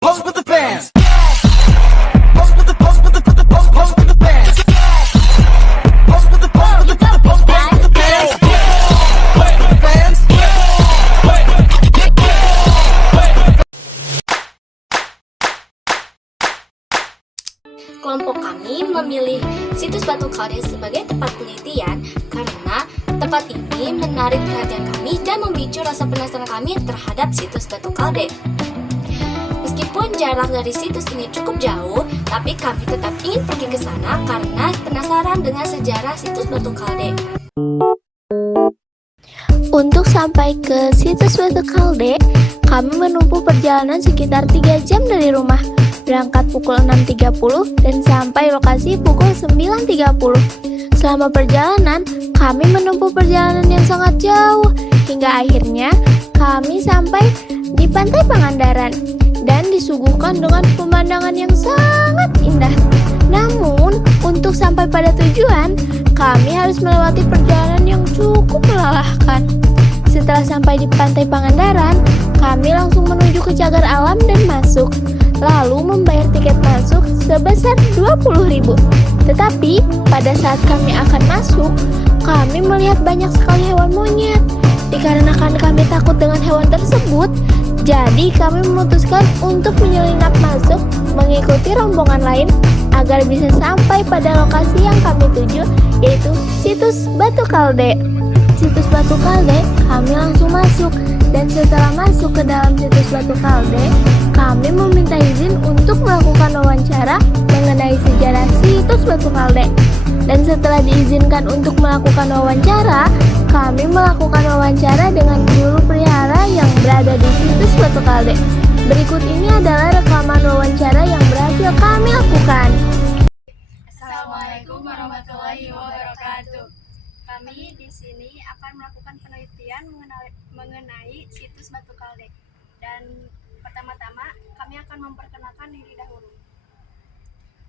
Pose with the bands. Pose with the pose with the pose with the bands. Pose with the pose with the pose with the bands. Pose with the bands. Kelompok kami memilih situs Batu Kalde sebagai tempat penelitian karena tempat ini menarik perhatian kami dan memicu rasa penasaran kami terhadap situs Batu Kalde. Meskipun jarak dari situs ini cukup jauh, tapi kami tetap ingin pergi ke sana karena penasaran dengan sejarah situs Batu Kalde. Untuk sampai ke situs Batu Kalde, kami menempuh perjalanan sekitar 3 jam dari rumah. Berangkat pukul 6.30 dan sampai lokasi pukul 9.30. Selama perjalanan, kami menempuh perjalanan yang sangat jauh hingga akhirnya kami sampai di Pantai Pangandaran dan disuguhkan dengan pemandangan yang sangat indah. Namun, untuk sampai pada tujuan, kami harus melewati perjalanan yang cukup melelahkan. Setelah sampai di Pantai Pangandaran, kami langsung menuju ke cagar alam dan masuk, lalu membayar tiket masuk sebesar 20.000. Tetapi, pada saat kami akan masuk, kami melihat banyak sekali hewan monyet. Dikarenakan kami takut dengan hewan tersebut, jadi kami memutuskan untuk menyelinap masuk mengikuti rombongan lain agar bisa sampai pada lokasi yang kami tuju, yaitu situs Batu Kalde. Situs Batu Kalde, kami langsung masuk, dan setelah masuk ke dalam situs Batu Kalde, kami meminta izin untuk melakukan wawancara mengenai sejarah situs Batu Kalde. Dan setelah diizinkan untuk melakukan wawancara, kami melakukan wawancara dengan juru pelihara yang berada di situs Batu Kalde. Berikut ini adalah rekaman wawancara yang berhasil kami lakukan. Assalamualaikum warahmatullahi wabarakatuh. Kami di sini akan melakukan penelitian mengenai situs Batu Kalde. Dan pertama-tama kami akan memperkenalkan diri dahulu.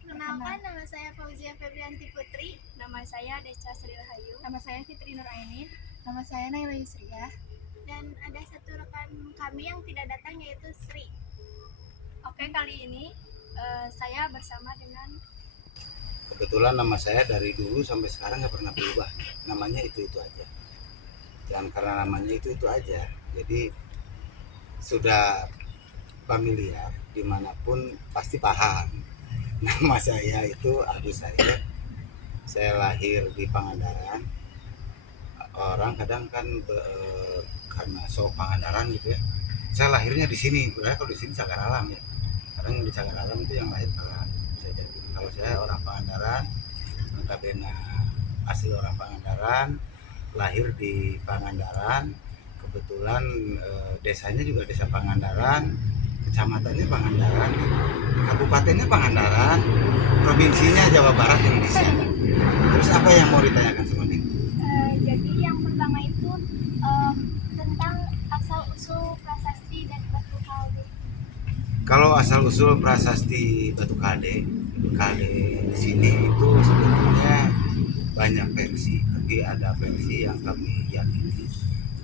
Kenalkan, nama saya Fauzia Febrianti Putri. Nama saya Deca Sri Rahayu. Nama saya Fitri Nur Ainin. Nama saya Naila Yusriah. Dan ada satu rekan kami yang tidak datang, yaitu Sri. Oke, kali ini saya bersama dengan... Kebetulan nama saya dari dulu sampai sekarang nggak pernah berubah. Namanya itu aja. Jangan karena namanya itu aja. Jadi sudah familiar, dimanapun pasti paham. Nama saya itu Agus saya. Saya lahir di Pangandaran. Orang kadang kan karena sok Pangandaran gitu ya. Saya lahirnya di sini. Kalau di sini Cagar Alam ya. Kadang di Cagar Alam itu yang lahir saya jadi. Kalau saya orang Pangandaran, notabene asli orang Pangandaran, lahir di Pangandaran. Kebetulan desanya juga desa Pangandaran, kecamatannya Pangandaran, kabupatennya Pangandaran, provinsinya Jawa Barat, Indonesia. Terus apa yang mau ditanyakan sama Neng? Jadi yang pertama itu tentang asal-usul prasasti dari Batu Kalde. Kalau asal-usul prasasti Batu Kalde di sini itu sebetulnya banyak versi, tapi ada versi yang kami yakini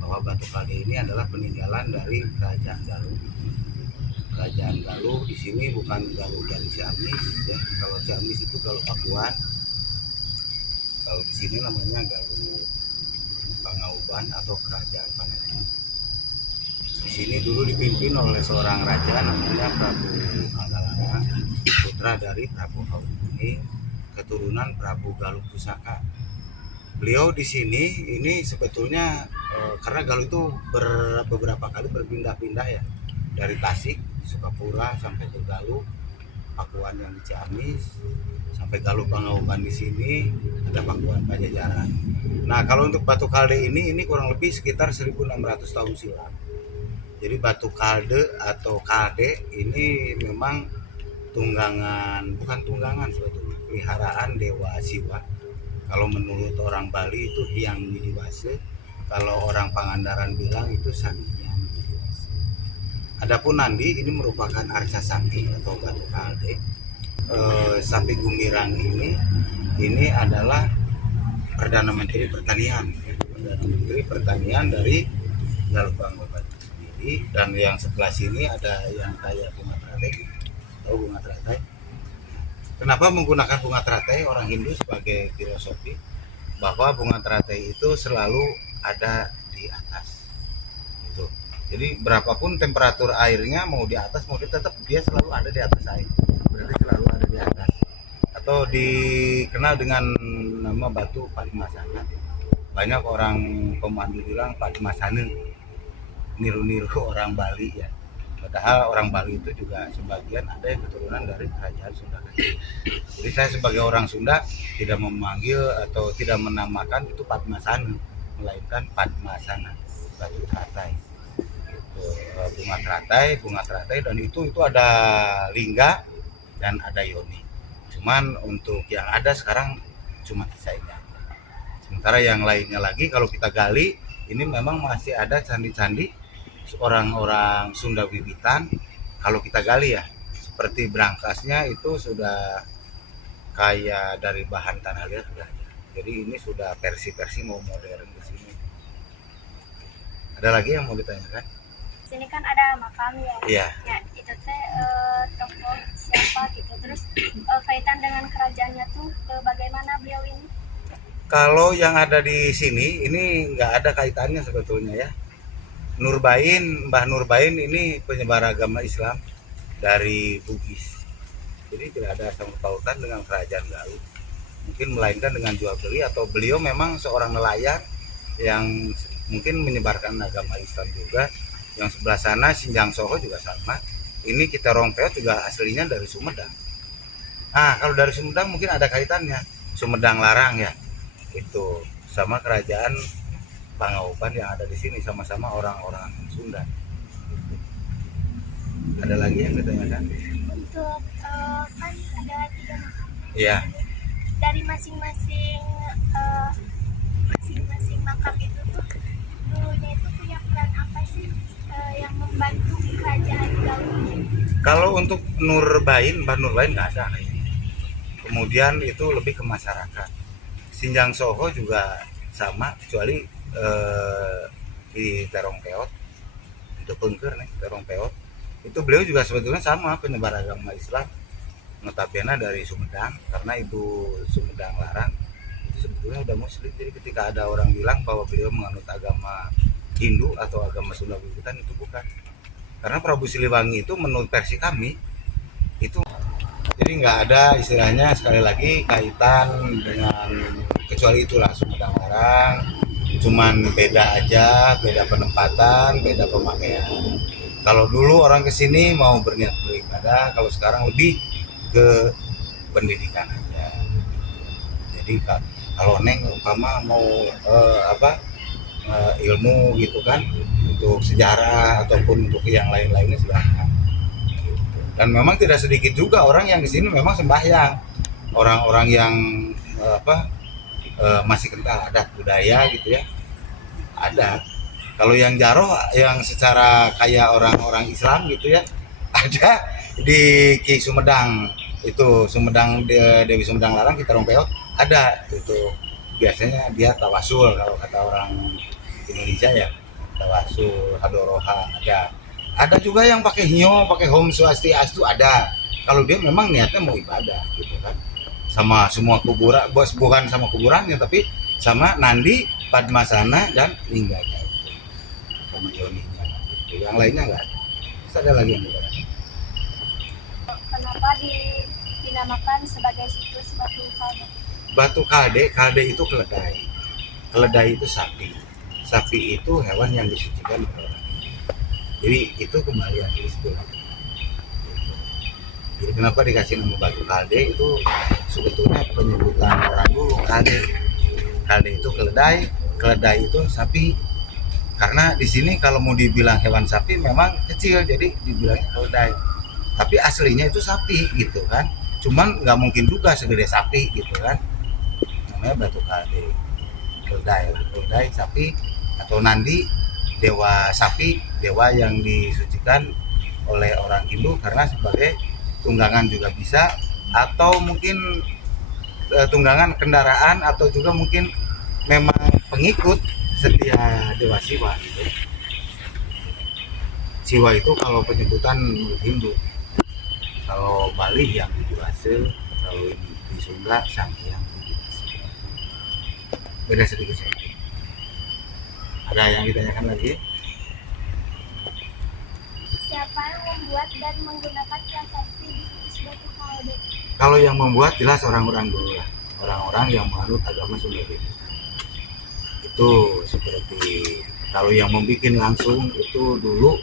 bahwa Batu Kalde ini adalah peninggalan dari Kerajaan Galuh. Kerajaan Galuh di sini bukan Galuh dari Ciamis ya. Kalau Ciamis itu Galuh Pakuan. Kalau di sini namanya Galuh Pangauban atau Kerajaan Pangalengan. Di sini dulu dipimpin oleh seorang raja namanya Prabu Manggalarang, putra dari Prabu Haukuning, keturunan Prabu Galuh Pusaka. Beliau di sini ini sebetulnya karena Galuh itu beberapa kali berpindah-pindah ya, dari Tasik, Sukapura sampai ke Galuh, Pakuan yang di Ciamis, sampai Galuh Pangauban di sini, ada Pakuan Pajajaran. Nah, kalau untuk Batu Kalde ini kurang lebih sekitar 1.600 tahun silam. Jadi Batu Kalde atau Kalde ini memang bukan tunggangan sebetulnya, peliharaan Dewa Siwa. Kalau menurut orang Bali itu Hyang Widiwase, kalau orang Pangandaran bilang itu Sanghyang Widiwase. Adapun Nandi ini merupakan arca sakti atau Batu Kalde. Sapi Gumirang ini adalah Perdana Menteri Pertanian dari Galuh Pangauban sendiri. tadi, dan yang sebelah sini ada yang kayak bunga teratai. Tahu bunga teratai? Kenapa menggunakan bunga teratai orang Hindu sebagai filosofi bahwa bunga teratai itu selalu ada di atas. Itu. Jadi berapapun temperatur airnya mau di atas mau di tetap dia selalu ada di atas air. Berarti selalu ada di atas. Atau dikenal dengan nama batu Padmasana. Banyak orang pemandu bilang Padmasana, niru-niru orang Bali ya. Padahal orang Bali itu juga sebagian ada yang keturunan dari kerajaan Sunda kecil. Jadi saya sebagai orang Sunda tidak memanggil atau tidak menamakan itu Padmasana, melainkan Padmasana, batu teratai. Itu bunga teratai dan itu ada lingga dan ada yoni. Cuman untuk yang ada sekarang cuma sisa ini aja. Sementara yang lainnya lagi kalau kita gali ini memang masih ada candi-candi orang-orang Sunda Wiwitan. Kalau kita gali ya seperti brangasnya itu sudah kayak dari bahan tanah liat sudah ada. Jadi ini sudah versi-versi mau modern di sini. Ada lagi yang mau ditanyakan? Sini kan ada makam ya. Iya. Ya, itu teh tokoh siapa gitu. Terus kaitan dengan kerajaannya tuh bagaimana beliau ini? Kalau yang ada di sini ini nggak ada kaitannya sebetulnya ya. Mbah Nurbain ini penyebar agama Islam dari Bugis. Jadi tidak ada sangkut pautan dengan kerajaan Galuh. Mungkin melainkan dengan jual beli atau beliau memang seorang nelayan yang mungkin menyebarkan agama Islam juga. Yang sebelah sana Sinjang Soho juga sama. Ini kita Rongpeot juga aslinya dari Sumedang. Nah, kalau dari Sumedang mungkin ada kaitannya. Sumedang Larang ya. Itu sama kerajaan Pangauban yang ada di sini, sama-sama orang-orang Sunda. Gitu. Ada lagi yang ditanyakan? Untuk kan ada 3 makam. Iya. Dari masing-masing makam itu tuh dulunya itu punya peran apa sih yang membantu kerajaan Galuh? Kalau untuk Mbah Nurbain nggak ada kayaknya. Kemudian itu lebih ke masyarakat. Sinjang Soho juga sama, kecuali di Terongpeot, itu Pengker nih, Terongpeot. Itu beliau juga sebetulnya sama penyebar agama Islam, notabene dari Sumedang, karena ibu Sumedang Larang itu sebetulnya udah Muslim. Jadi ketika ada orang bilang bahwa beliau menganut agama Hindu atau agama Sunda Wiwitan, itu bukan. Karena Prabu Siliwangi itu menurut versi kami itu jadi nggak ada istilahnya sekali lagi kaitan dengan, kecuali itulah Sumedang Larang, cuman beda aja, beda penempatan, beda pemakaian. Kalau dulu orang kesini mau berniat beribadah, kalau sekarang lebih ke pendidikan aja. Jadi kalau Neng umpama mau ilmu gitu kan, untuk sejarah ataupun untuk yang lain-lainnya silahkan. Dan memang tidak sedikit juga orang yang di sini memang sembahyang, orang-orang yang masih kental adat budaya gitu ya, ada. Kalau yang Jaroh yang secara kayak orang-orang Islam gitu ya, ada di Ki Sumedang itu, Dewi Sumedang Larang kita Rompeot ada itu. Biasanya dia tawasul, kalau kata orang Indonesia ya tawasul, hadoroha ada. Ada juga yang pakai hinyo, pakai Om Swastiastu ada. Kalau dia memang niatnya mau ibadah gitu kan. Sama semua kuburan, bukan sama kuburannya tapi sama Nandi, Padmasana dan lingganya itu. Sama yoninya gitu. Yang lainnya enggak ada. Terus ada lagi yang kita. Kenapa dinamakan sebagai situs Batu Kalde? Batu Kalde itu keledai. Keledai itu sapi. Sapi itu hewan yang disucikan oleh orang. Jadi itu kembalian di situ. Jadi kenapa dikasih nama Batu Kalde itu sebetulnya penyebutan orang dulu. Kalde itu keledai itu sapi. Karena di sini kalau mau dibilang hewan sapi memang kecil, jadi dibilangnya keledai. Tapi aslinya itu sapi gitu kan. Cuman nggak mungkin juga segede sapi gitu kan. Namanya Batu Kalde. Keledai sapi atau Nandi, dewa sapi, dewa yang disucikan oleh orang Hindu karena sebagai tunggangan juga bisa, atau mungkin tunggangan kendaraan, atau juga mungkin memang pengikut setia Dewa Siwa gitu. Siwa itu kalau penyebutan menurut Hindu. Kalau Bali yang tujuh ase, kalau di Sunda Sang Hyang tujuh ase. Beda sedikit saja. Ada yang ditanyakan lagi? Siapa yang membuat dan menggunakan prasasti di situs Batu Kalde? Kalau yang membuat jelas orang-orang dulu lah, orang-orang yang menganut agama Sunda Hindu. Itu seperti kalau yang membuat langsung itu dulu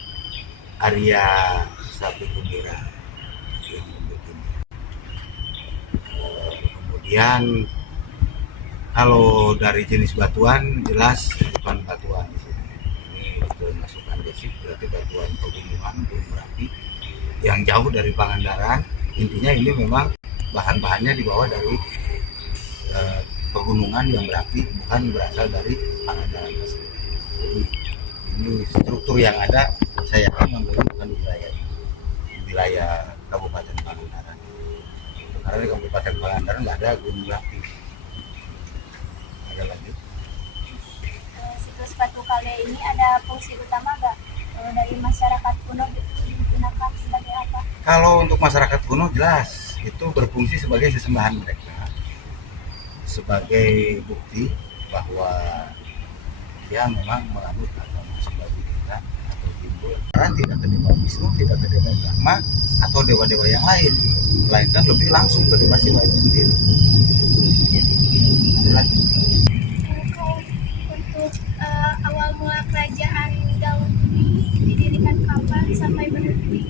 Arya Sapi Gembira yang membuatnya. Kemudian kalau dari jenis batuan jelas bukan batuan di sini. Ini termasuk andesit, berarti batuan pegunungan Gunung Merapi yang jauh dari Pangandaran. Intinya ini memang bahan-bahannya dibawa dari pegunungan yang berapi, bukan berasal dari Pangandaran. Jadi ini struktur yang ada saya yakin memang bukan wilayah Kabupaten Pangandaran. Karena di Kabupaten Pangandaran nggak ada gunung berapi. Ada lagi? Situs Batu Kalde ini ada fungsi utama nggak dari masyarakat kuno digunakan sebagai apa? Kalau untuk masyarakat kuno jelas itu berfungsi sebagai sesembahan mereka, sebagai bukti bahwa dia memang menganut agama Sunda kita atau timbul. Karena tidak ke Dewa Wisnu, tidak ke Dewa Brahma atau dewa-dewa yang lain, melainkan lebih langsung ke Dewa Siwa itu sendiri. Ada lagi? Untuk awal mula kerajaan Galuh ini didirikan kapan sampai berdiri?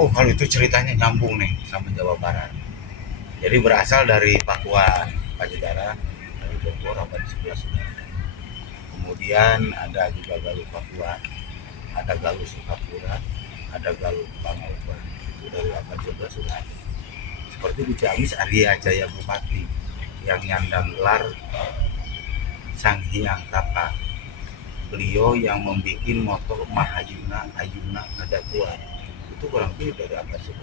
Oh, kalau itu ceritanya nyambung nih sama Jawa Barat. Jadi berasal dari Pakuan, Pajajaran, dari Bogor abad 11 sudah ada. Kemudian ada juga Galuh Pakuan, ada Galuh Sukapura, ada Galuh Pangauban. Itu dari abad 11 sudah ada. Seperti di Ciamis Arya Jaya Bupati yang nyandang gelar Sang Hyang Tapa. Beliau yang membuat motor Mahayuna Ayuna Kadakuan. Itu kurang lebih dari abad 11.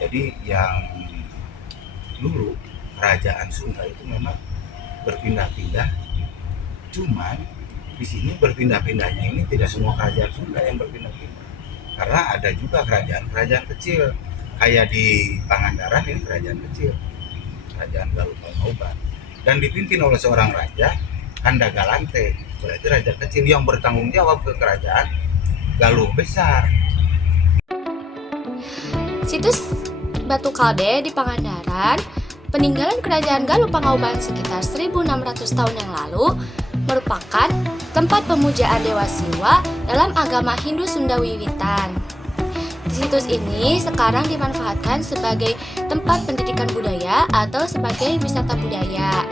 Jadi yang dulu kerajaan Sunda itu memang berpindah-pindah, cuman di sini berpindah-pindahnya ini tidak semua kerajaan Sunda yang berpindah-pindah, karena ada juga kerajaan-kerajaan kecil kayak di Pangandaran. Ini kerajaan kecil, kerajaan Galuh Pangauban, dan dipimpin oleh seorang raja Kanda Galante, berarti raja kecil yang bertanggung jawab ke kerajaan Galuh besar. Situs Batu Kalde di Pangandaran, peninggalan kerajaan Galuh Pangauban sekitar 1600 tahun yang lalu, merupakan tempat pemujaan Dewa Siwa dalam agama Hindu Sunda Wiwitan. Situs ini sekarang dimanfaatkan sebagai tempat pendidikan budaya atau sebagai wisata budaya.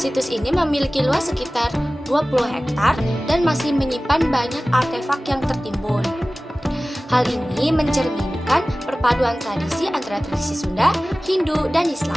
Situs ini memiliki luas sekitar 20 hektar dan masih menyimpan banyak artefak yang tertimbun. Hal ini mencerminkan perpaduan tradisi antara tradisi Sunda, Hindu, dan Islam.